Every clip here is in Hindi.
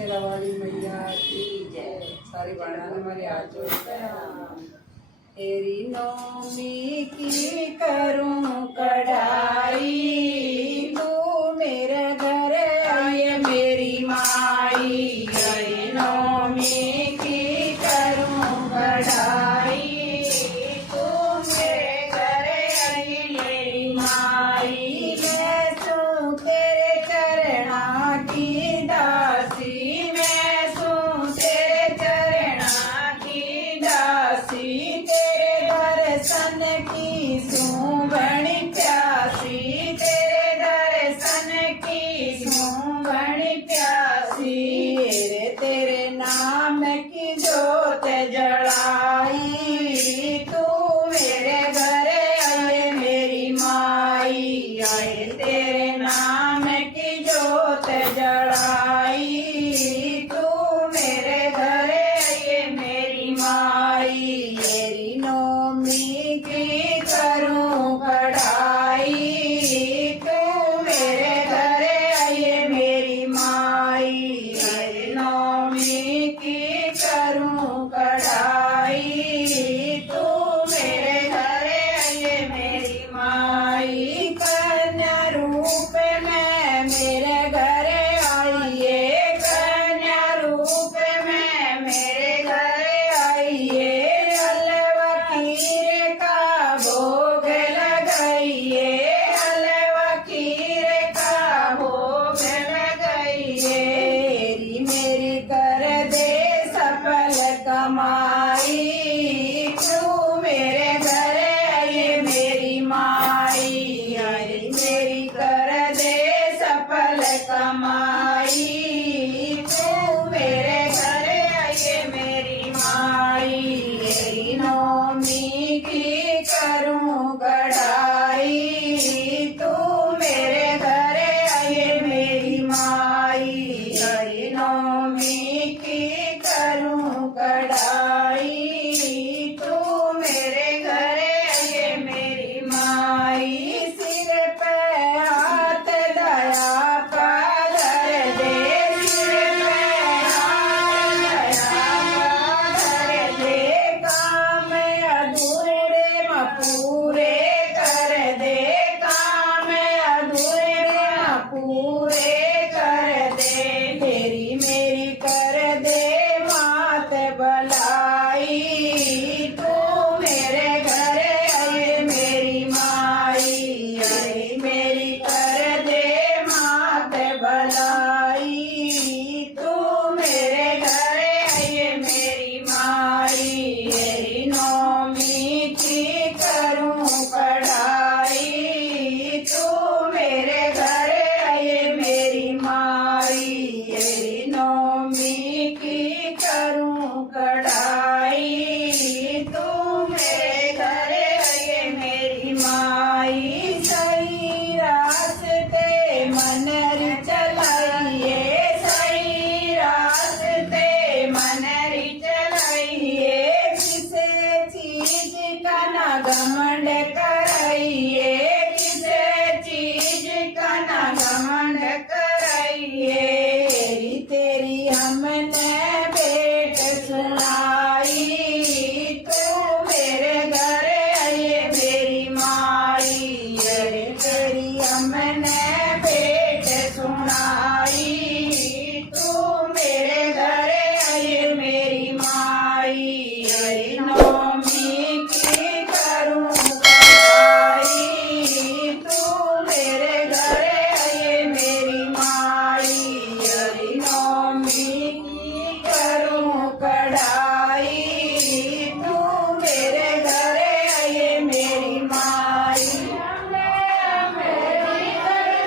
शेरावाली मैया की जय। सारी बाणा ने मेरे हाथ जोड़ते हैं। तेरी नौमी की करूं कढ़ाई, तू मेरे घर आए मेरी माई। तेरी नौमी की करूं कढ़ाई, तू मेरे घर आई मेरी माई। मैं सू तेरे चरणा की दासी, मैं सू तेरे चरणा की दासी। दर्शन की बड़ी प्यासी, तेरे दर्शन की बड़ी प्यासी। तेरे नाम की जोत जलाई, तू मेरे घर आए मेरी माई। आए तेरे नाम की जोत जलाई, तू मेरे घर आए मेरी माई। तेरी नौमी की करूं कढ़ाई, तू मेरे घर आए मेरी माई। तेरी नौमी की करूं कढ़ाई, तू मेरे घर आए मेरी माई। कन्या रूप में मेरे घर आइए, कन्या रूप में मेरे घर आइए। हलवा खीर का भोग लगाइए, हलवा खीर का भोग लगाइए। मेरी कर दे सफल कमाई, तू मेरे घर आए मेरी माई। मेरी कर दे सफल कमाई, तू मेरे घर आए मेरी माई। तेरी नौमी की करूं कढ़ाई, तू मेरे घर आए मेरी माई। तेरी नौमी की करूं कढ़ाई, तू मेरे घर आए मेरी माई। सिर पे हाथ दया का धर दे, सिर पे हाथ दया का धर दे। काम अधूरे म पूरे कर दे, काम अधूरे म पूरे कर दे। मेरी कर दे मात भलाई, तू मेरे घर आए मेरी माई। मेरी कर दे मात भलाई, तू मेरे घर आए मेरी माई। तेरी नौमी की करूं कढ़ाई, तू मेरे घर आए मेरी माई। तेरी नौमी की करूं कढ़ाई, तू मेरे घर आए मेरी माई। सही रास्ते मन चलाइए, सही रास्ते मन चलाइए। किसी चीज का न घमंड कराइए, किसी चीज का न घमंड कराइए। तेरी हमने भेंट सुनाई, तू मेरे घर आए मेरी माई। तेरी हमने भेंट सुनाई, तू मेरे घर आए मेरी माई। तेरी नौमी की करूं कढ़ाई, तू मेरे घर आए मेरी माई। तेरी नौमी की करूं कढ़ाई, तू मेरे घर आए मेरी माई। मेरी कर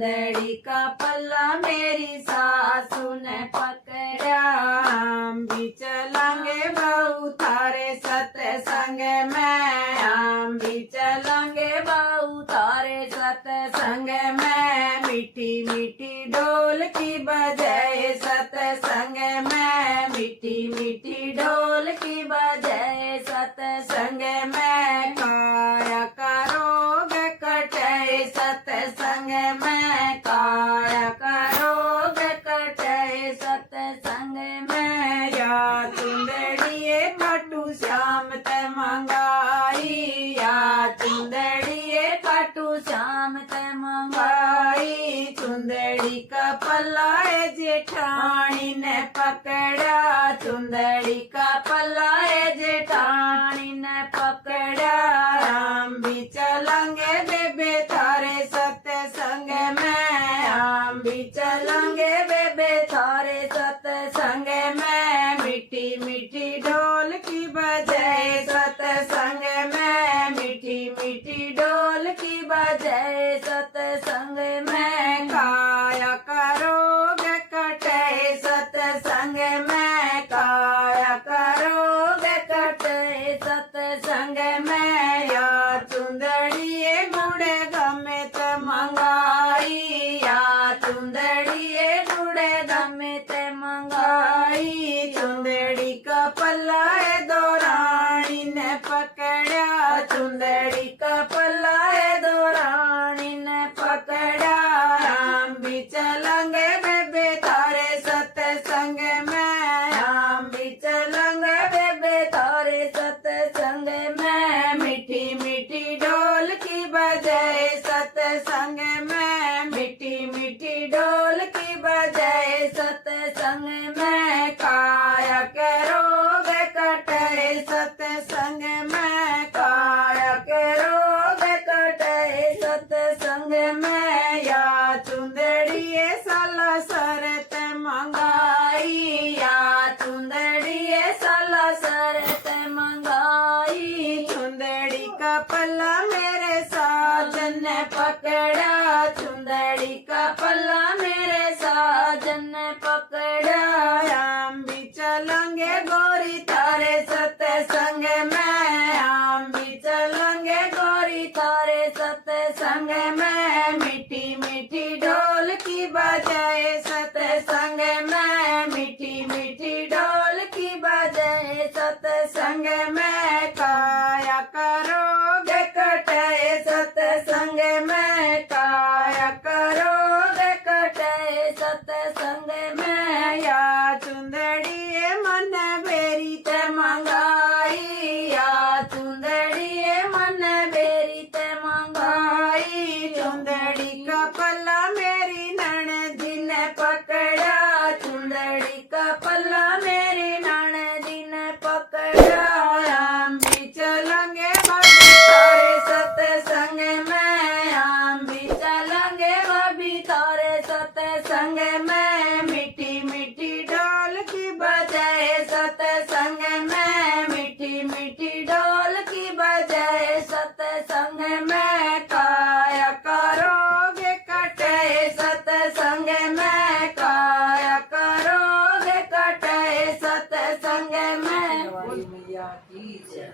चुंदड़ी का पल्ला मेरी सासू ने पकड़ा। हम भी चलेंगे बहू थारे सत्संग में, हम भी चलेंगे बहू थारे सत्संग में। मीठी मीठी ढोल की बजाए सत्संग में, मीठी मीठी ढोल की बजाए सत्संग में। काया करोग कटे सत्संग में, काया करोग कटे सत्संग में। या चुंदड़िए खाटू श्याम ते मंगाई, या चुंदड़िए खाटू श्याम ते मंगाई। चुंदड़ी का पल्ला जेठानी ने पकड़ा, चुंदड़ी का पल्ला जेठानी ने पकड़ा। हम भी चलेंगे बेबे थारे सत्संग में, हम भी चलेंगे बेबे थारे सत्संग में। मीठी मीठी ढोल की बजाए सत्संग में, मीठी मीठी ढोल की बजाए सत्संग में। काया करोगे कटे सत्संग में, काया करोगे कटे सत्संग में। या चुंदड़िए गुड़े गमित मंगाई, या चुंदड़िए गुड़े गमित मंगाई। चुंदड़ी का पल्ला दो रानी ने पकड़ा, चुंदड़ी का पल्ला दो रानी ने पकड़ा। हम भी चलेंगे बेबे थारे सत्संग में, हम भी चलेंगे बेबे थारे सत्संग में। मीठी मीठी ढोल की बजाए सत्संग में, मीठी मीठी ढोल की बजाए सत्संग में। काया करोग कटे सत्संग में, काया करोग कटे सत्संग में। या चुंदड़िए साला सरत मंगाई, या चुंदड़िए साला सरत मंगाई। चुंदड़ी का पल्ला मेरे साजन ने पकड़ा, चुंदड़ी का पल्ला मेरे साजन ने पकड़ा। हम भी चलेंगे गोरी थारे सत्संग में, हम भी चलेंगे गोरी थारे सत्संग में। मीठी मीठी ढोल की बजाए सत्संग में, मीठी मीठी ढोल की बजाए सत्संग में। काया करोगे कटे सत्संग में, काया करोगे कटे सत्संग में। या चुंदड़िए मन बेरी ते मंगाई, या चुंदड़िए मन बेरी ते मंगाई। चुंदड़ी का पल्ला मेरी ननदी ने पकड़ा, चुंदड़ी का पल्ला मेरी ननदी ने पकड़ा। हम भी चलेंगे भाभी थारे सत्संग में, हम भी चलेंगे भाभी थारे सत्संग में। मीठी मीठी ढोल की बजाए सत्संग में, मीठी मीठी ढोल की बजाए सत्संग में। काया करोगे कटे सत्संग में, काया करोगे कटे सत्संग में। बोल मैया की जय।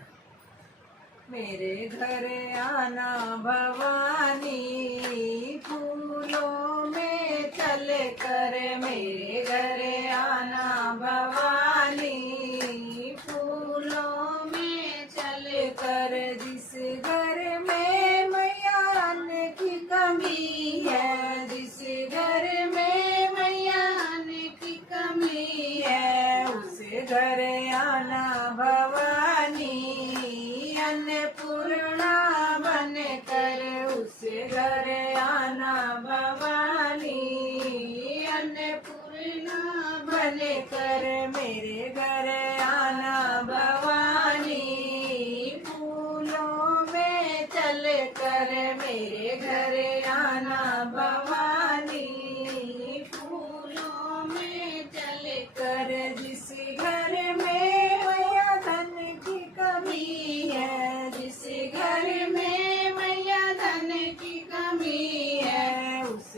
मेरे घर आना भवानी, फूलों में चल कर मेरे घर आना भवानी, फूलों में चल कर। जिस घर में मैया अन्न की कमी है, जिस घर में मैया अन्न की कमी है, उस घर आना भवानी। अन्नपूर्णा बन कर उस घर आना भवानी, अन्नपूर्णा बन कर मेरे घर आना भवानी। फूलों में चल कर मेरे घर आना भवानी, फूलों में चल कर। जिस घर में मैया धन की कमी है, जिस घर में मैया धन की कमी है, उस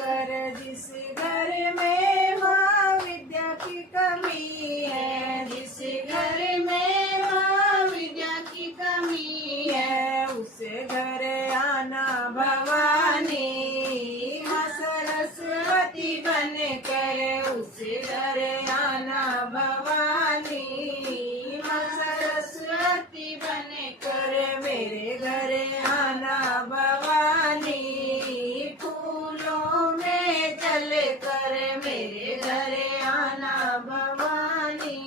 कर जिस घर में माँ विद्या की कमी है, जिस घर में माँ विद्या की कमी है, उस घर आना भवानी माँ सरस्वती बन कर, उस घर आना भवानी माँ सरस्वती बन कर, मेरे घर आना भवानी फूलों में चल कर, मेरे घर आना भवानी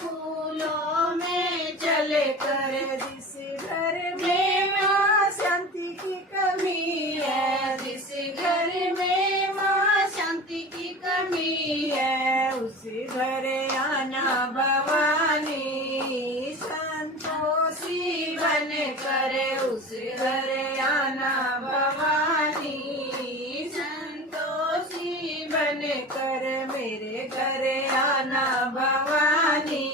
फूलों में चल कर, जिस घर में माँ शांति की कमी है, जिस घर में माँ शांति की कमी है, उस घर आना भवानी संतोषी बन कर, उस घर आना भवानी संतोषी बन कर, मेरे घर आना भवानी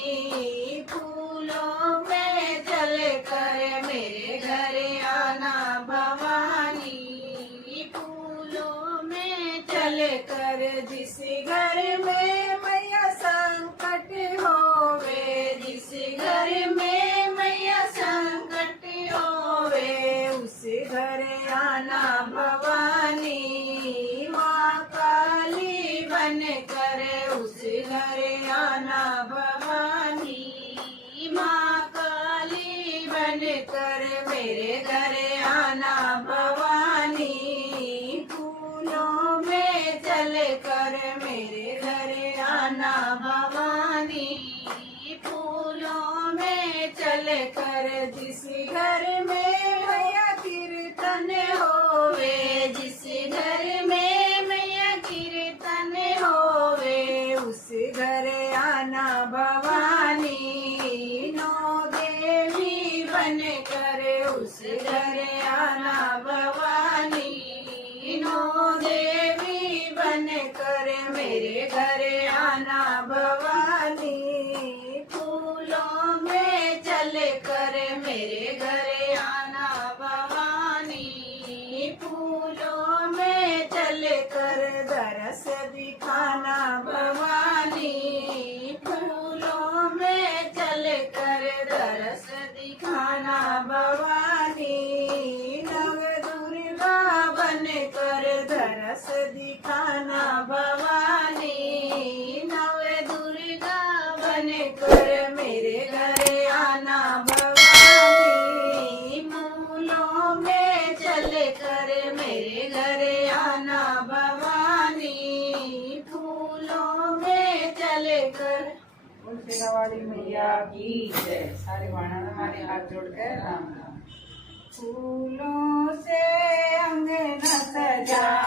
फूलों में चल कर, मेरे घर आना भवानी फूलों में चल कर, जिस घर में मैया संकट होवे, जिस घर में मैया संकट होवे, उस घर आना भवानी माँ काली बन कर, उस घर आना भवानी माँ काली बन कर, मेरे घर आना भवानी फूलों में चल कर, मेरे घर आना भवानी फूलों में चल कर, जिस घर में मैया कीर्तन होवे, जिस घर में मैया कीर्तन होवे, उस घर आना भवानी नौ देवी बन कर, उस घर आना भवानी नौ देवी बन कर, मेरे घर आना भवानी फूलों में चल कर, मेरे घर आना भवानी फूलों में चल कर, दरस दिखाना भवानी फूलों में चल कर, दरस दिखाना भवानी नव दुर्गा बन कर, दरस दिखाना भवानी नव दुर्गा बन कर, मेरे घर आना भवानी फूलों में चल कर, मेरे घर आना भवानी फूलों में चल कर। बोल शेरा वाली मैया की जय। सारे वाणा हमारे हाथ जोड़कर राम राम। फूलों से अंगना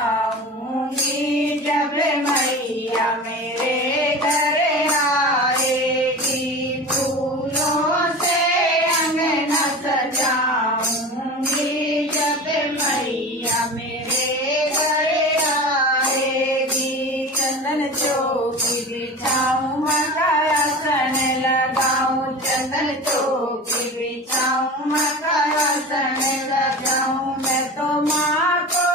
सजाऊंगी जब मैया मेरे घर आएगी, फूलों से अंगना सजाऊंगी जब मैया मेरे घर आएगी, चंदन चौकी बिछाऊं मकरासन लगाऊं, चंदन चौकी बिछाऊं मकरासन लगाऊं, मैं तो माँ को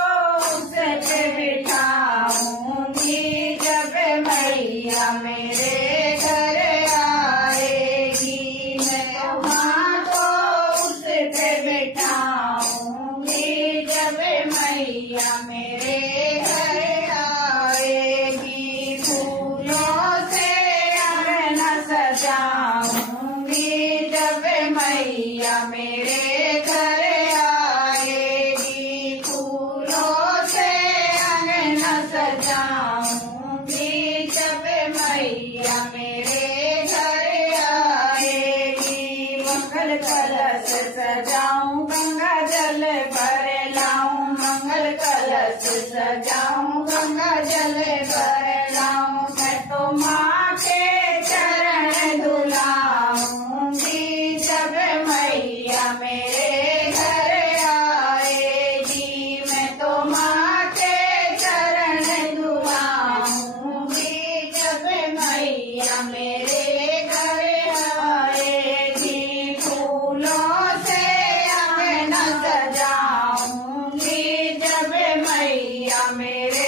उस पे बिठाऊंगी जब मैया मेरे घर आएगी, मैं तो माँ को उस पे बिठाऊंगी जब मैया मेरे घर आएगी, फूलों से अंगना सजाऊंगी जब मैया मेरे घर आएगी, फूलों से अंगना सजाऊंगी जब मैया मेरे घर आएगी, मंगल कलश सजाऊं गंगा जल भर लाऊं, मंगल कलश सजाऊं गंगा जल भर लाऊं, मैं तो माँ के चरण धुलाऊंगी जब मैया मेरे घर आएगी, मैं तो माँ के चरण धुलाऊंगी जब मैया मेरे घर आएगी, फूलों से अंगना सजाऊंगी जब मैया मेरे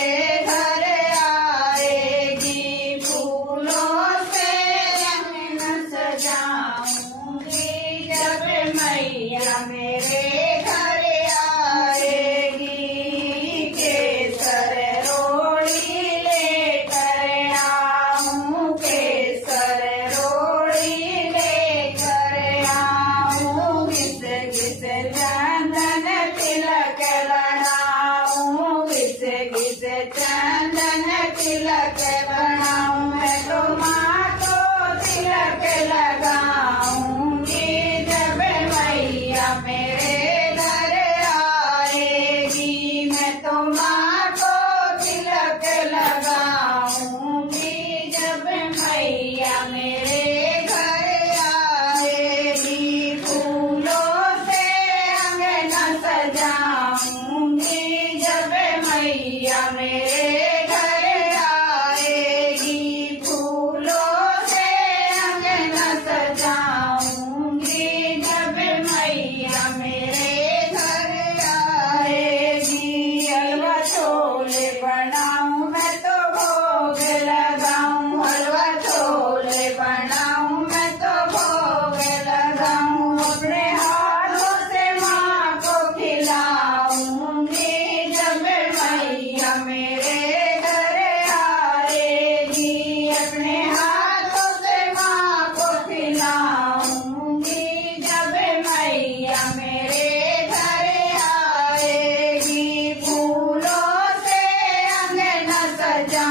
मैया मेरे घर आएगी, फूलों से अंगना सजाऊंगी, जब मैया मेरे घर आएगी, फूलों से अंगना सजाऊंगी, जब मैया मेरे घर आएगी। हलवा छोले बनाऊं मैं तो भोग लगाऊं, हलवा छोले बनाऊं मैं तो भोग लगाऊं, अपने हाथों से माँ को खिलाऊंगी, जब मैया मेरे घर आएगी, अपने हाथों से माँ को खिलाऊंगी, जब मैया मेरे घर आएगी, फूलों से अंगना सजा